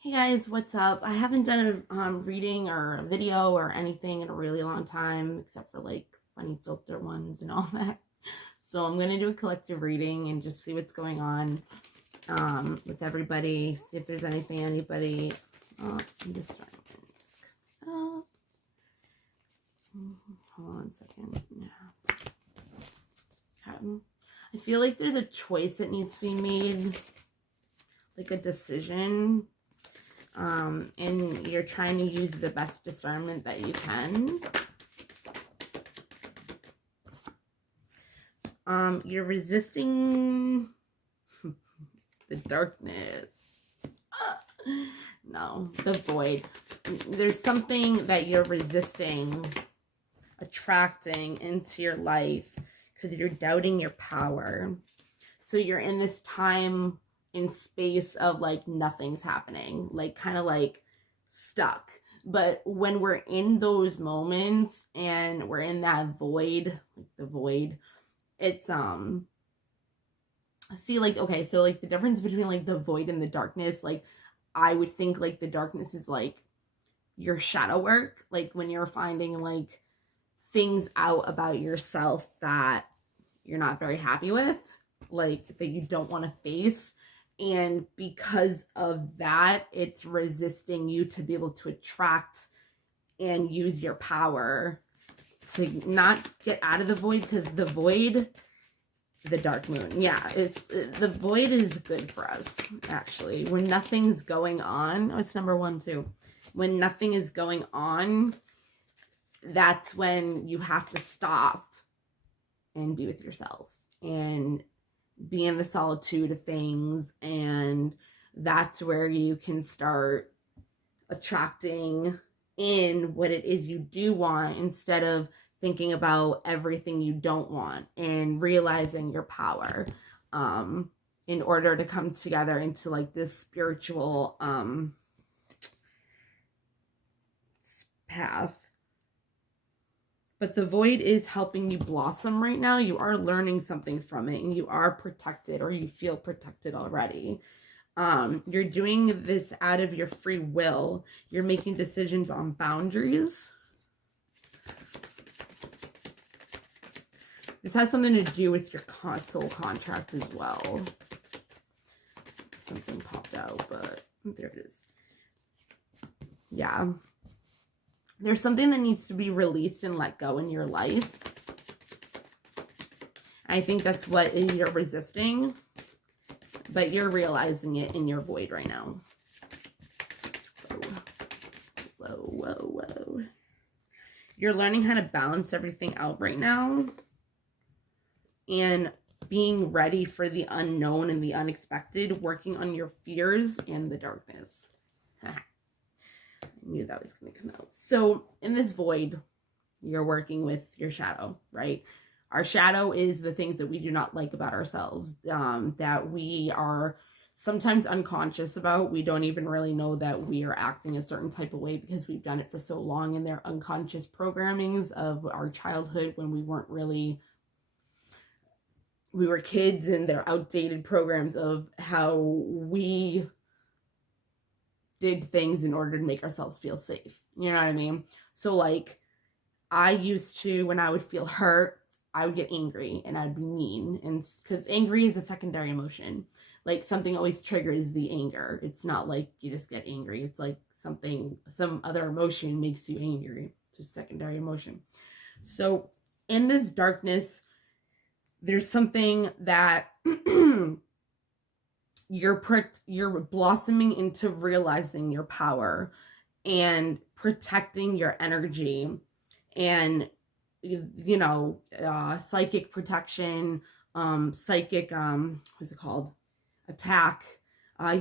Hey guys, what's up? I haven't done a reading or a video or anything in a really long time, except for like funny filter ones and all that. So I'm gonna do a collective reading and just see what's going on with everybody. See if there's anything anybody. I'm just starting. Oh, hold on a second. Yeah. I feel like there's a choice that needs to be made, like a decision. And you're trying to use the best discernment that you can. You're resisting the darkness. No, the void. There's something that you're resisting attracting into your life because you're doubting your power. So you're in this time in space of like nothing's happening, like kind of like stuck. But when we're in those moments and we're in that void, like the void, it's see, like, okay, so like the difference between like the void and the darkness, like I would think like the darkness is like your shadow work, like when you're finding like things out about yourself that you're not very happy with, like that you don't want to face. And because of that, it's resisting you to be able to attract and use your power to not get out of the void, because the void, the dark moon, yeah, the void is good for us, actually. When nothing's going on, it's number one too. When nothing is going on, that's when you have to stop and be with yourself and be in the solitude of things, and that's where you can start attracting in what it is you do want, instead of thinking about everything you don't want, and realizing your power in order to come together into like this spiritual path. But the void is helping you blossom right now. You are learning something from it, and you are protected, or you feel protected already. You're doing this out of your free will. You're making decisions on boundaries. This has something to do with your soul contract as well. Something popped out, but there it is. Yeah. There's something that needs to be released and let go in your life. I think that's what you're resisting, but you're realizing it in your void right now. Whoa, whoa, whoa. You're learning how to balance everything out right now and being ready for the unknown and the unexpected, working on your fears and the darkness. I knew that was going to come out. So in this void, you're working with your shadow, right? Our shadow is the things that we do not like about ourselves, that we are sometimes unconscious about. We don't even really know that we are acting a certain type of way because we've done it for so long, and they're unconscious programmings of our childhood when we weren't really, we were kids, and they're outdated programs of how we did things in order to make ourselves feel safe. You know what I mean? So like, I used to, when I would feel hurt, I would get angry and I'd be mean. And because angry is a secondary emotion, like something always triggers the anger. It's not like you just get angry. It's like something, some other emotion makes you angry. It's a secondary emotion. So in this darkness, there's something that you're blossoming into realizing your power and protecting your energy, and psychic protection, psychic what's it called, attack.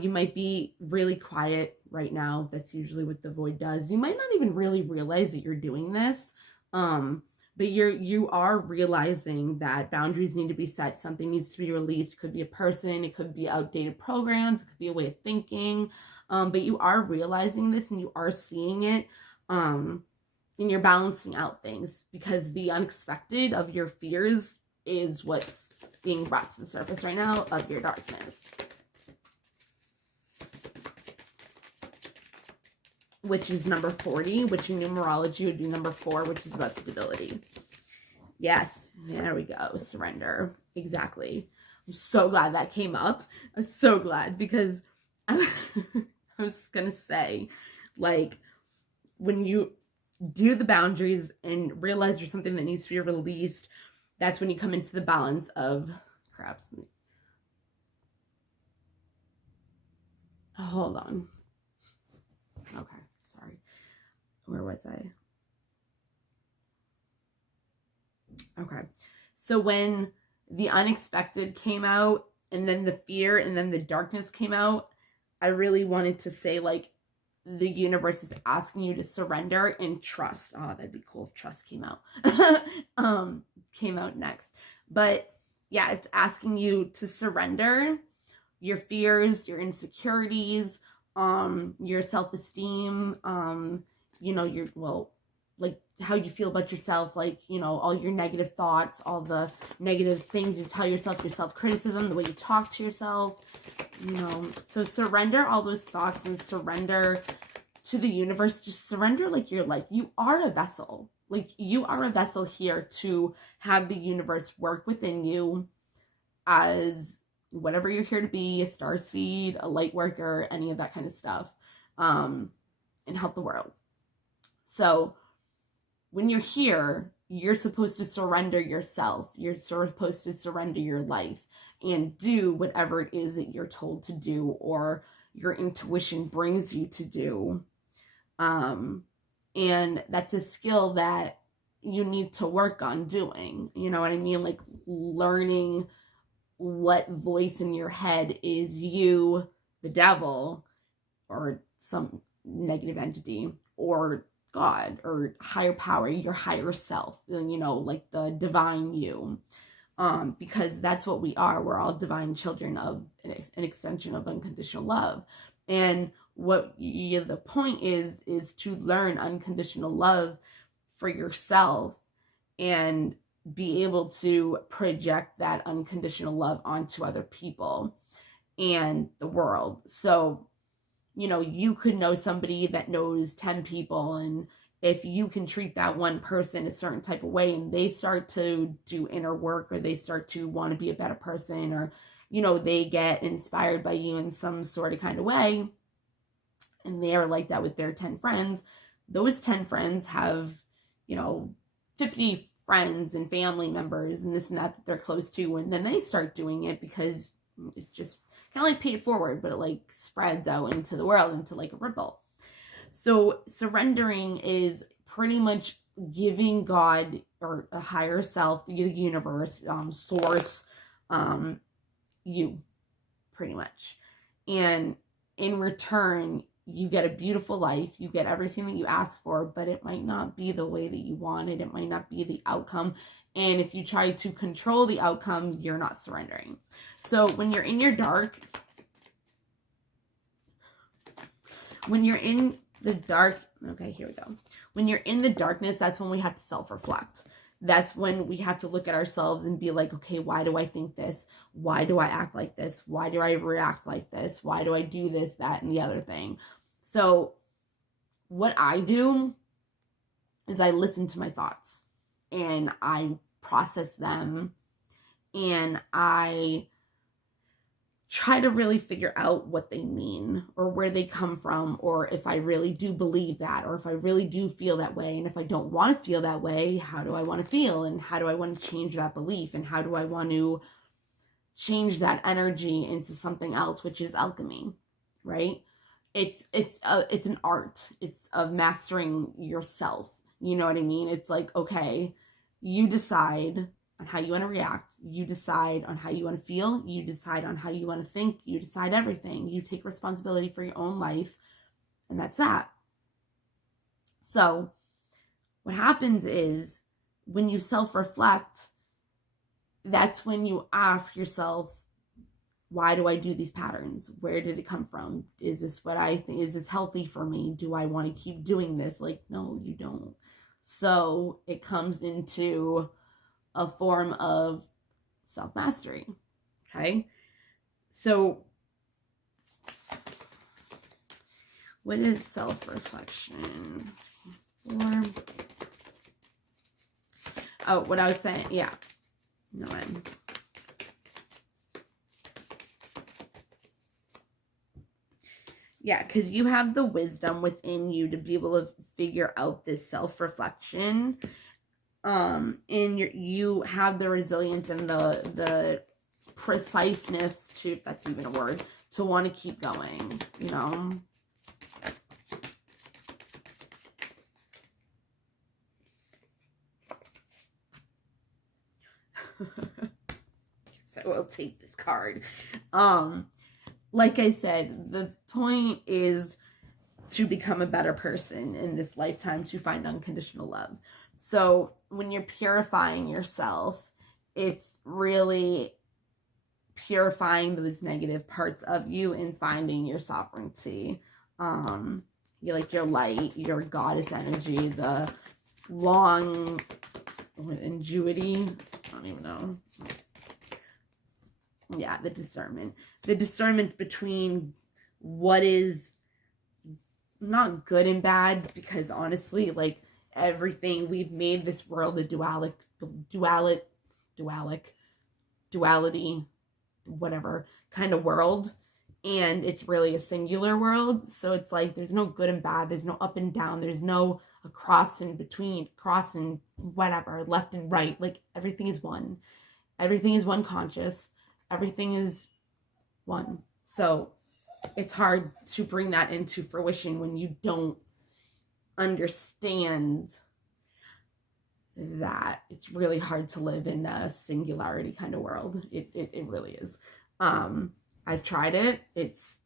You might be really quiet right now. That's usually what the void does. You might not even really realize that you're doing this, but you are realizing that boundaries need to be set. Something needs to be released. It could be a person, it could be outdated programs, it could be a way of thinking, but you are realizing this and you are seeing it, and you're balancing out things, because the unexpected of your fears is what's being brought to the surface right now of your darkness. which is number 40, which in numerology would be number 4, which is about stability. Yes, there we go. Surrender. Exactly. I'm so glad that came up. I'm so glad, because I was going to say, like, when you do the boundaries and realize there's something that needs to be released, that's when you come into the balance of, crap. Hold on. Okay, sorry. Where was I? Okay. So when the unexpected came out, and then the fear, and then the darkness came out, I really wanted to say, like, the universe is asking you to surrender and trust. Oh, that'd be cool if trust came out. Came out next. But yeah, it's asking you to surrender your fears, your insecurities, your self-esteem, like how you feel about yourself, like, all your negative thoughts, all the negative things you tell yourself, your self-criticism, the way you talk to yourself, so surrender all those thoughts and surrender to the universe. Just surrender, like, your life. You are a vessel. Like, you are a vessel here to have the universe work within you as whatever you're here to be, a starseed, a light worker, any of that kind of stuff, and help the world. So when you're here, you're supposed to surrender yourself. You're supposed to surrender your life and do whatever it is that you're told to do, or your intuition brings you to do. And that's a skill that you need to work on doing. You know what I mean? Like, learning what voice in your head is you, the devil, or some negative entity, or God, or higher power, your higher self, like the divine you. Because that's what we are. We're all divine children of an extension of unconditional love. And the point is to learn unconditional love for yourself and be able to project that unconditional love onto other people and the world. So, you could know somebody that knows 10 people, and if you can treat that one person a certain type of way, and they start to do inner work, or they start to want to be a better person, or, they get inspired by you in some sort of kind of way, and they are like that with their 10 friends, those 10 friends have, 50 friends and family members and this and that they're close to, and then they start doing it because it just kind of like pay it forward, but it like spreads out into the world, into like a ripple. So surrendering is pretty much giving God, or a higher self, the universe, source, you, pretty much. And in return, you get a beautiful life, you get everything that you ask for, but it might not be the way that you wanted. It might not be the outcome. And if you try to control the outcome, you're not surrendering. So when you're in your dark, when you're in the dark, okay, here we go. When you're in the darkness, that's when we have to self-reflect. That's when we have to look at ourselves and be like, okay, why do I think this? Why do I act like this? Why do I react like this? Why do I do this, that, and the other thing? So what I do is I listen to my thoughts and I process them, and I try to really figure out what they mean, or where they come from, or if I really do believe that, or if I really do feel that way. And if I don't want to feel that way, how do I want to feel? And how do I want to change that belief? And how do I want to change that energy into something else, which is alchemy, right? It's an art. It's of mastering yourself. You know what I mean? It's like, okay, you decide on how you want to react. You decide on how you want to feel. You decide on how you want to think. You decide everything. You take responsibility for your own life, and that's that. So what happens is, when you self-reflect, that's when you ask yourself, why do I do these patterns? Where did it come from? Is this what I think? Is this healthy for me? Do I want to keep doing this? Like, no, you don't. So it comes into a form of self-mastery. Okay. So What is self-reflection? Or, oh, what I was saying, yeah. No, yeah, because you have the wisdom within you to be able to figure out this self-reflection. And you have the resilience and the preciseness, to, if that's even a word, to want to keep going, you know? So I'll take this card. Like I said, the point is to become a better person in this lifetime, to find unconditional love. So when you're purifying yourself, it's really purifying those negative parts of you and finding your sovereignty. You like your light, your goddess energy, the long ingenuity. I don't even know. Yeah, the discernment between what is not good and bad, because honestly, like, everything, we've made this world a duality, whatever kind of world, and it's really a singular world. So it's like there's no good and bad, there's no up and down, there's no a cross in between, cross and whatever, left and right. Like, everything is one conscious, everything is one. So it's hard to bring that into fruition when you don't understand that. It's really hard to live in a singularity kind of world. It really is. I've tried it. It's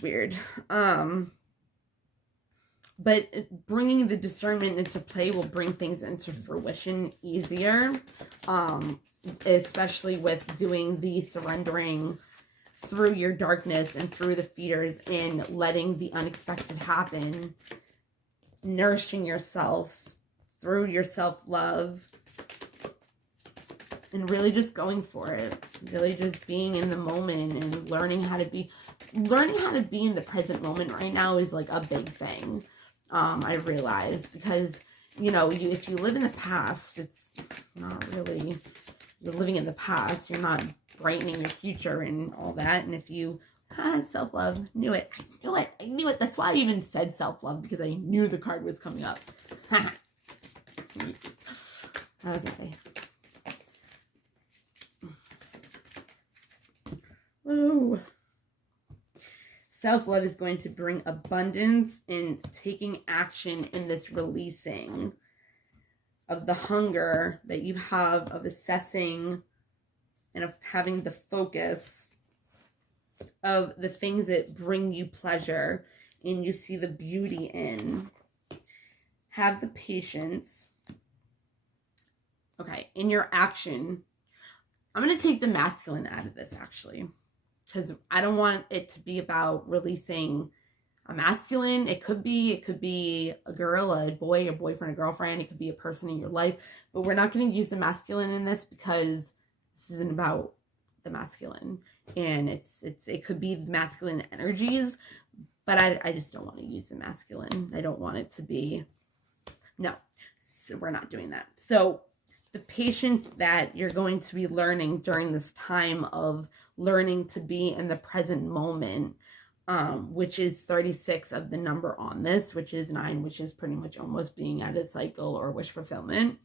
weird. But bringing the discernment into play will bring things into fruition easier. Especially with doing the surrendering through your darkness and through the fears, and letting the unexpected happen, nourishing yourself through your self-love, and really just going for it, really just being in the moment and learning how to be in the present moment right now is like a big thing. I realize, because, you know, if you live in the past, it's not really, you're living in the past, you're not brightening your future and all that. And if you self-love, I knew it, that's why I even said self-love, because I knew the card was coming up. Okay. Ooh. Self-love is going to bring abundance and taking action in this releasing of the hunger that you have of assessing and of having the focus of the things that bring you pleasure and you see the beauty in. Have the patience. Okay, in your action, I'm going to take the masculine out of this, actually, because I don't want it to be about releasing a masculine. It could be a girl, a boy, a boyfriend, a girlfriend. It could be a person in your life, but we're not going to use the masculine in this, because this isn't about the masculine, and it could be masculine energies, but I just don't want to use the masculine. I don't want it to be, no, so we're not doing that. So the patience that you're going to be learning during this time of learning to be in the present moment, which is 36 of the number on this, which is 9, which is pretty much almost being at a cycle or wish fulfillment,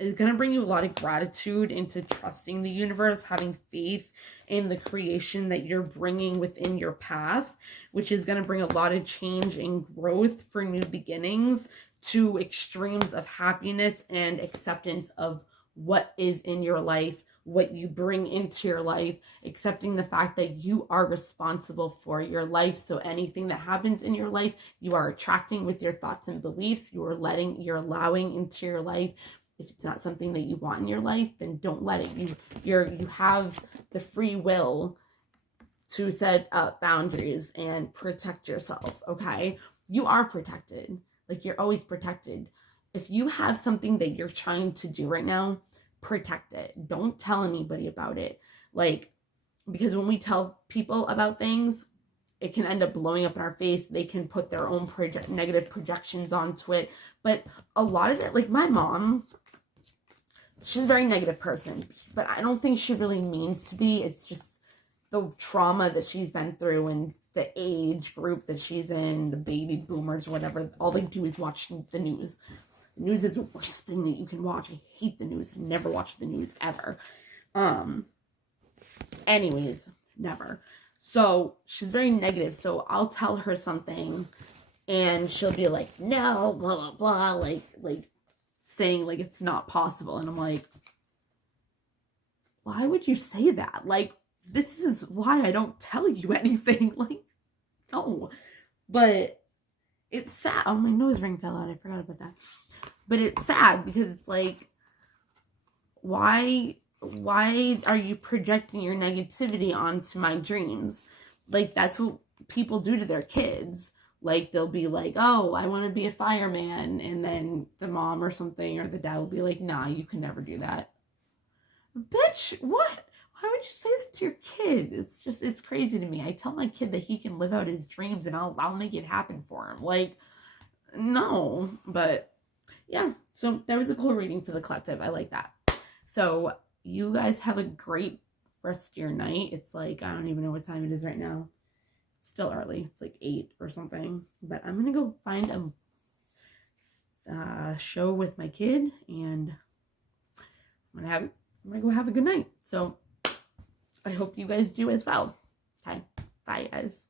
is going to bring you a lot of gratitude into trusting the universe, having faith in the creation that you're bringing within your path, which is going to bring a lot of change and growth for new beginnings, to extremes of happiness and acceptance of what is in your life, what you bring into your life, accepting the fact that you are responsible for your life. So anything that happens in your life, you are attracting with your thoughts and beliefs. You're allowing into your life. If it's not something that you want in your life, then don't let it. You have the free will to set up boundaries and protect yourself, okay? You are protected. Like, you're always protected. If you have something that you're trying to do right now, protect it. Don't tell anybody about it. Like, because when we tell people about things, it can end up blowing up in our face. They can put their own negative projections onto it. But a lot of it, like my mom, she's a very negative person, but I don't think she really means to be. It's just the trauma that she's been through and the age group that she's in, the baby boomers, whatever. All they do is watch the news. The news is the worst thing that you can watch. I hate the news. I never watch the news ever. Anyways, never. So she's very negative. So I'll tell her something and she'll be like, no, blah, blah, blah. Like saying like it's not possible. And I'm like, why would you say that? Like, this is why I don't tell you anything. Like, no. But it's sad. Oh, my nose ring fell out. I forgot about that. But it's sad because it's like, why are you projecting your negativity onto my dreams? Like, that's what people do to their kids. Like, they'll be like, oh, I want to be a fireman. And then the mom or something or the dad will be like, nah, you can never do that. Bitch, what? Why would you say that to your kid? It's crazy to me. I tell my kid that he can live out his dreams and I'll make it happen for him. Like, no. But, yeah. So, that was a cool reading for the collective. I like that. So, you guys have a great rest of your night. It's like, I don't even know what time it is right now. It's still early. It's like 8 or something. But I'm going to go find a show with my kid. And I'm going to go have a good night. So, I hope you guys do as well. Okay. Bye, guys.